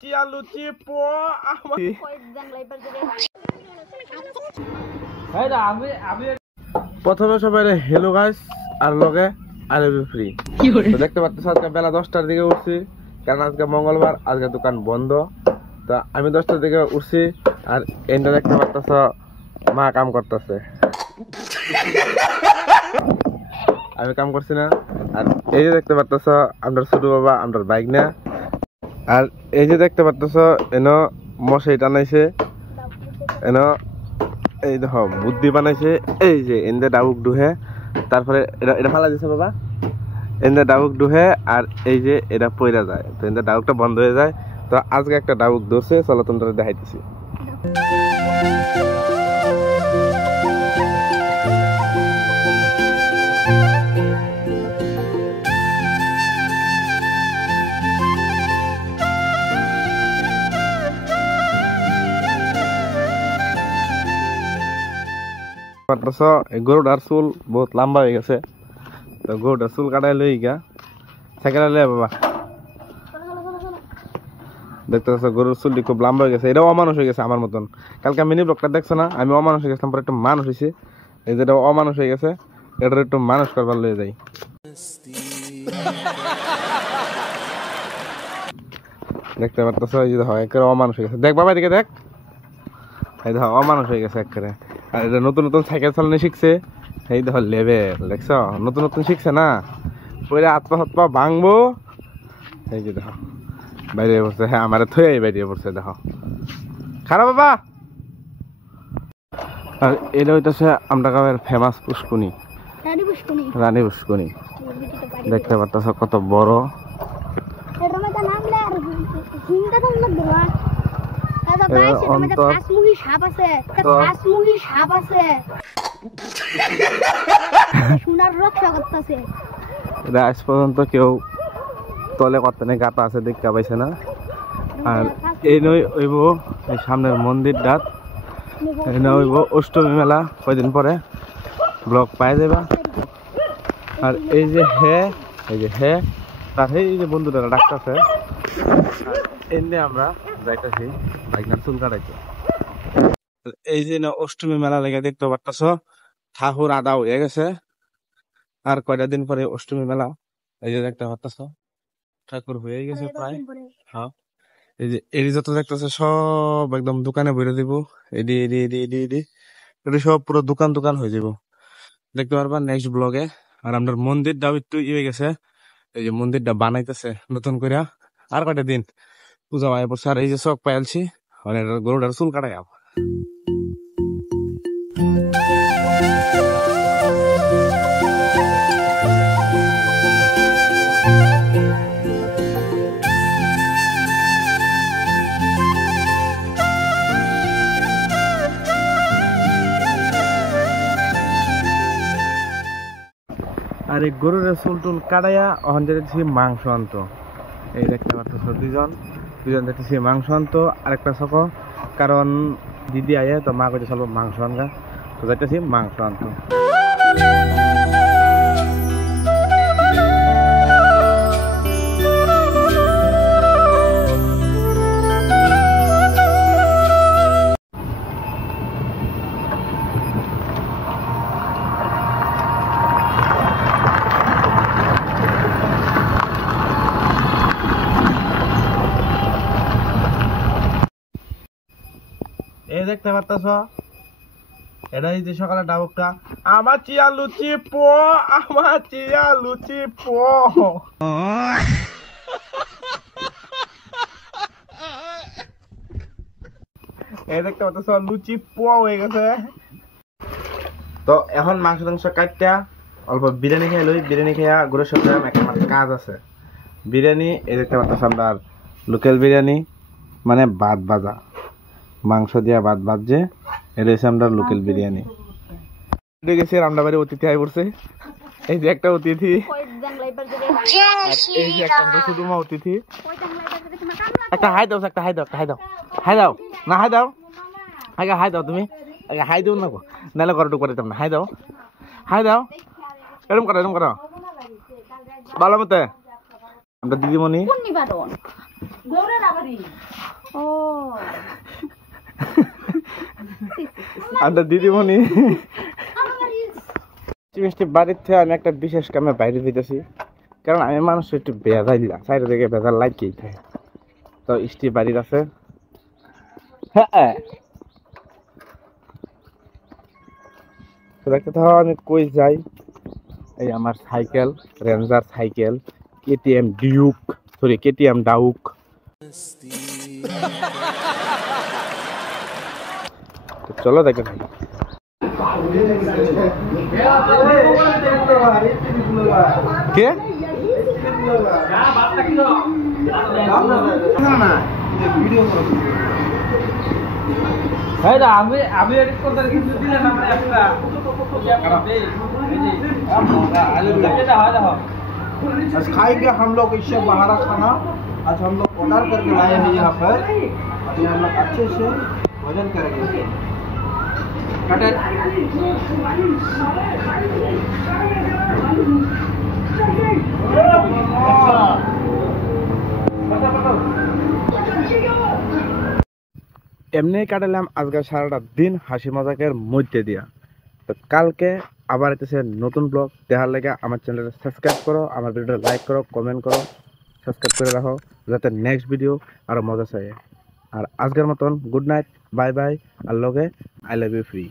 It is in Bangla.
টিয়া লুচি পো আমার প্রথমে সবাই হেলো গাইস আর লগে আরবি ফ্রি দেখতে পাচ্ছ আজকে বেলা 10টার দিকে উঠছি কারণ আজকে মঙ্গলবার আজকে দোকান বন্ধ তো আমি 10টার দিকে উঠছি আর এন্ডা দেখতে পাচ্ছ মা কাম করতেছে আমি কাম করছি না আর এই যে দেখতে পাচ্ছ আমার ছোট বাবা আমার বাইক না আর এই যে দেখতে পাচ্ছ এনো মশাই টানাইছে এনো এই দেখো বুদ্ধি বানাইছে এই যে এন্দে ডাউক ডুহে তারপরে এটা ফালা দিছে বাবা এন্দে ডাউক ডুহে আর এই যে এটা পয়রা যায় তো এন্দে ডাউকটা বন্ধ হয়ে যায় তো আজকে একটা ডাউক দোষে চলো তোমরা দেখাইতেছি গরুটার চুল বহুত লম্বা হয়ে গেছে তো গরুটার চুল কাটাই লই গা সাইকেল লই বাবা দেখতে পাচ্ছ গরুর চুলটি খুব লম্বা হয়ে গেছে এটাও অমানুষ হয়ে গেছে আমার মতন কালকে মিনি ব্লগটা দেখছো না আমি অমানুষ হয়ে গেছিলাম পরে একটু মানুষ হয়েছি এই যেটা অমানুষ হয়ে গেছে এটার একটু মানুষ করবার লয়ে যাই দেখতে পাচ্ছ এই যে হয় একেবারে অমানুষ হয়ে গেছে দেখ বাবা এদিকে দেখ এই দেখো অমানুষ হয়ে গেছে একেবারে আর এটা নতুন নতুন সাইকেল চালানো শিখছে এই দেখো লেভেল দেখছো নতুন নতুন শিখছে না পরে হাত পা ভাঙবো এই যে দেখো বাইরে পড়ছে হ্যাঁ আমার থয়ে বাইরে পড়ছে দেখো খারাপ বাবা আর এটা হইতেছে আমরা গাঁয়ের ফেমাস পুষ্কুনি রানী পুষ্কুনি দেখতে পাচ্ছ কত বড় আজ পর্যন্ত কেউ তলে কত গাতা আছে দেখা পাইছে না আর এই নই হইব এই সামনের মন্দির ডাত এই নই হইব অষ্টমী মেলা কয়দিন পরে ব্লগ পাই যাবা আর এই যে হে তার এই যে বন্ধুরা ডাকতেছে এমনি আমরা যাইতেছি বাইকনার চুল কাটাইতে এই যে না অষ্টমী মেলা লেগে দেখতে পারতেছ ঠাকুর আদা হয়ে গেছে আর কয়টা দিন পরে অষ্টমী মেলা এই যে দেখতে পারতেছ ঠাকুর হয়ে গেছে প্রায় হ্যাঁ এই যে এডি যত দেখতেছে সব একদম দোকানে ভরে দিব এডি এডি এডি এডি এডি এডি সব পুরো দোকান দোকান হয়ে যাব দেখতে পারবা নেক্সট ব্লগে আর আমাদের মন্দিরটাও একটু হয়ে গেছে এই যে মন্দিরটা বানাইতেছে নতুন করে আর কয়টা দিন পূজা আয় পড়ছে আর এই যে চক পাইলছি মানে গরুটার চুল কাটাই আর এই গরুর চুল টুল কাটাইয়া ওখান যেতেছি মাংস আনতো এই দেখতে পাচ্ছ দুজন দেখতেছি মাংস আনতো আরেকটা চক কারণ দিদি আয়ে তো মা কইতে চলবো মাংস আনগা তো যাইতেছি মাংস আনতো এই দেখতে পারতেছ এটা এই যে সকালে ডাবুকটা আমার চিয়া লুচি পো আমার চিয়া লুচি পো এই দেখতে পারতেছ লুচি পো হয়ে গেছে তো এখন মাংস টাংস কাটটা অল্প বিরিয়ানি খাই লই বিরিয়ানি খাইয়া গরুর সাথে একটা কাজ আছে বিরিয়ানি এই দেখতে পারতেছ আমরা লোকাল বিরিয়ানি মানে ভাত ভাজা মাংস দিয়া ভাত ভাজছে এটা হচ্ছে আমরা লোকাল বিরিয়ানি গেছি রান্না বাড়ি অতিথি আই পড়ছে এই যে একটা অতিথি এই যে একটা শুধু মা অতিথি একটা হাই দাও একটা হাই দাও একটা হাই দাও হাই দাও না হাই দাও আগে হাই দাও তুমি আগে হাই দিও না নাহলে ঘরে ঢুকতে পারতাম না হাই দাও এরকম করো ভালো মতে আমরা দিদিমণি ও আমরা দিদিমণি মিষ্টি বাড়ির থেকে আমি একটা বিশেষ কামে বাইরে দিতেছি, কারণ আমি মানুষ একটু বেজাই দিলাম সাইড থেকে বেজার লাগিয়েই থাকে। তো স্টিভ বাড়ির আছে, হ্যাঁ দেখতে থাকো আমি কই যাই। এই আমার cycle, Ranger cycle, KTM Duke, sorry KTM Duke. তো চলো দেখে থাকি। কে আমি এডিট করতে কিছু দিলেন আমরা একটা आज खाएंगे हम लोग इससे बाहर खाना। आज हम लोग ऑर्डर करके लाए हैं यहाँ पर, अभी हम लोग अच्छे से भोजन करेंगे। এমনি কাটালাম আজকে সারাটা দিন হাসি মজাকের মধ্যে দিয়া। তো কালকে আবার এসেছে নতুন ব্লগ দেখার লেগে আমার চ্যানেলটা সাবস্ক্রাইব করো, আমার ভিডিওটা লাইক করো, কমেন্ট করো, সাবস্ক্রাইব করে রাখো যাতে নেক্সট ভিডিও আরো মজা চাই। আর আজকের মতন গুড নাইট, বাই বাই, আর লগে আই লাভ ইউ ফ্রি।